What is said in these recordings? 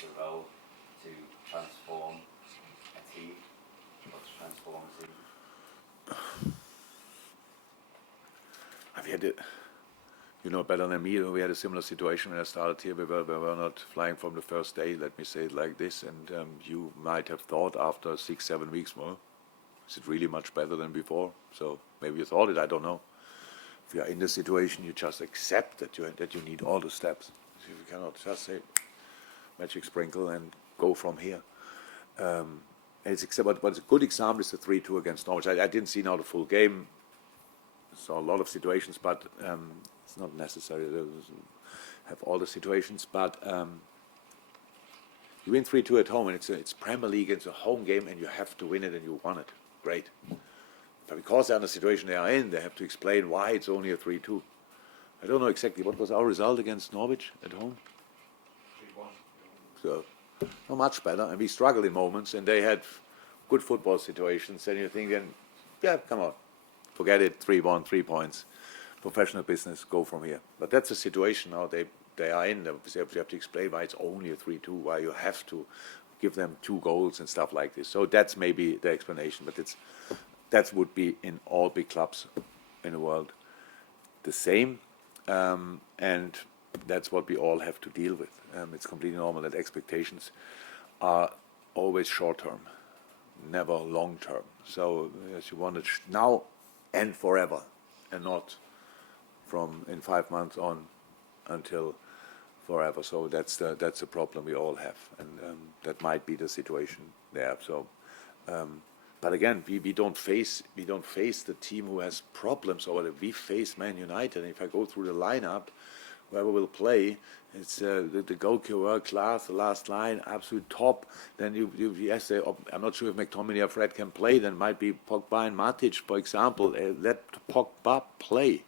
the role to transform a team, or to transform a team? I've had it, better than me. We had a similar situation when I started here. We were not flying from the first day, let me say it like this. And you might have thought after 6-7 weeks, well, is it really much better than before? So maybe you thought it, I don't know. If you are in the situation, you just accept that you need all the steps. So you cannot just say magic sprinkle and go from here. But a good example is the 3-2 against Norwich. I didn't see now the full game. Saw a lot of situations, but it's not necessary to have all the situations. But you win 3-2 at home, and it's Premier League, it's a home game, and you have to win it, and you won it. Great. But because they're in the situation they are in, they have to explain why it's only a 3-2. I don't know exactly what was our result against Norwich at home. 3-1. So not much better, and we struggled in moments, and they had good football situations. And you think, then, yeah, come on. Forget it, 3-1, 3 points. Professional business, go from here. But that's the situation now they are in. You have to explain why it's only a 3-2, why you have to give them 2 goals and stuff like this. So that's maybe the explanation, but that would be in all big clubs in the world the same. And that's what we all have to deal with. It's completely normal that expectations are always short-term, never long-term. So as you want it now and forever, and not from in 5 months on until forever. So that's the problem we all have, and that might be the situation there. So, but again, we don't face the team who has problems over it. We face Man United. And if I go through the lineup, whoever will play, it's the goalkeeper world class, the last line, absolute top. Then I'm not sure if McTominay or Fred can play. Then might be Pogba and Matic, for example. Let Pogba play,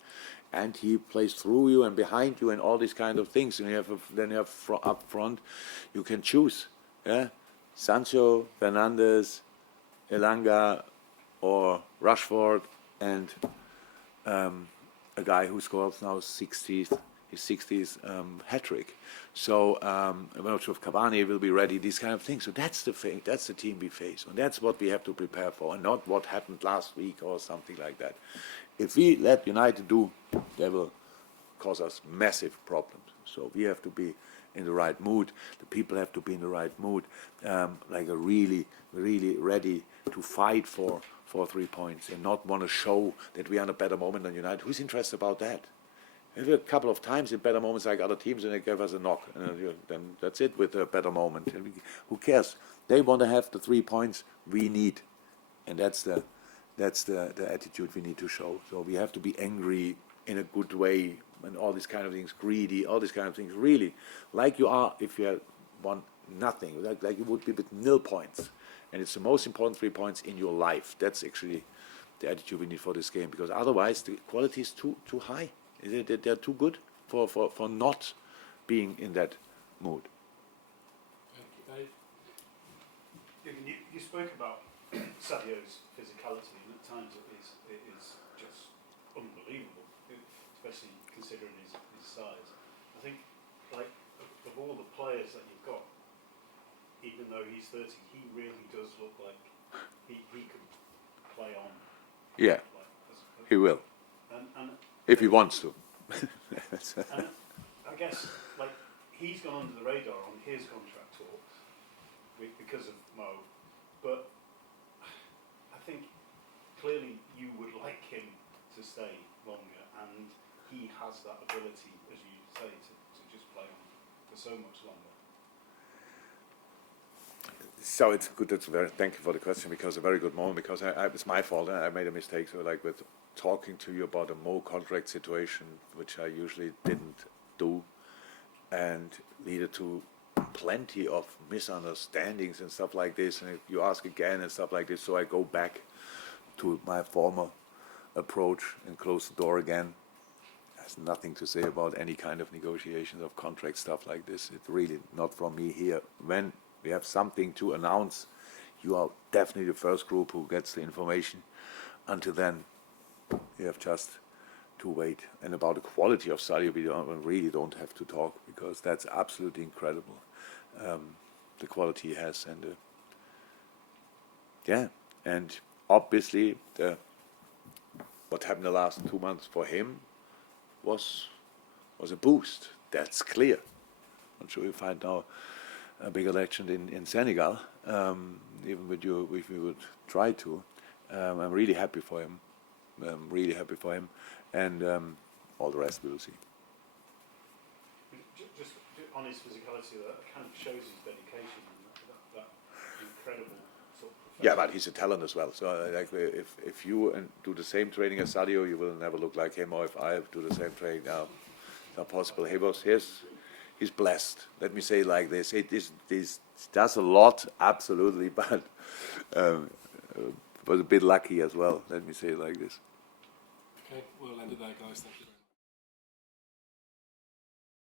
and he plays through you and behind you and all these kind of things. And then you have up front, you can choose, yeah, Sancho, Fernandes, Elanga, or Rashford, and a guy who scores now his 60th hat-trick. So I'm not sure if Cavani will be ready, these kind of things. So that's the team we face, and that's what we have to prepare for, and not what happened last week or something like that. If we let United do, they will cause us massive problems. So we have to be in the right mood. The people have to be in the right mood, like a really, really ready to fight for 3 points, and not want to show that we are in a better moment than United. Who's interested about that? Maybe a couple of times in better moments like other teams, and they give us a knock. Then that's it with a better moment. Who cares? They want to have the 3 points we need, and that's the attitude we need to show. So we have to be angry in a good way, and all these kind of things, greedy, all these kind of things, really, like you are if you had won nothing, like you would be with 0 points. And it's the most important 3 points in your life. That's actually the attitude we need for this game, because otherwise the quality is too high. They're too good for not being in that mood. Thank you, Dave. You spoke about Sadio's physicality, and at times it is just unbelievable, especially considering his size. I think, like, of all the players that you've got, even though he's 30, he really does look like he could play on. Yeah, he will. And if he wants to. and I guess, like, he's gone under the radar on his contract talks because of Mo, but I think clearly you would like him to stay longer, and he has that ability, as you say, to just play on for so much longer. So it's good. Thank you for the question, because a very good moment. Because it's my fault. I made a mistake. So, like, with talking to you about a Mo contract situation, which I usually didn't do, and leaded to plenty of misunderstandings and stuff like this. And if you ask again and stuff like this, so I go back to my former approach and close the door again. There's nothing to say about any kind of negotiations of contract stuff like this. It's really not from me here. When we have something to announce, you are definitely the first group who gets the information. Until then, you have just to wait. And about the quality of Sadio, we really don't have to talk, because that's absolutely incredible. the quality he has, and and obviously what happened the last 2 months for him was a boost. That's clear. I'm sure you find now a bigger legend in Senegal, even if we would try to. I'm really happy for him. And all the rest we will see. Just on his physicality, that kind of shows his dedication and that incredible sort of. Yeah, but he's a talent as well. So like if you do the same training as Sadio, you will never look like him. Or if I do the same training now, it's not possible. He's blessed. Let me say it like this. He does a lot, absolutely, but was a bit lucky as well. Let me say it like this. Okay, we'll end it there, guys. Thank you very much.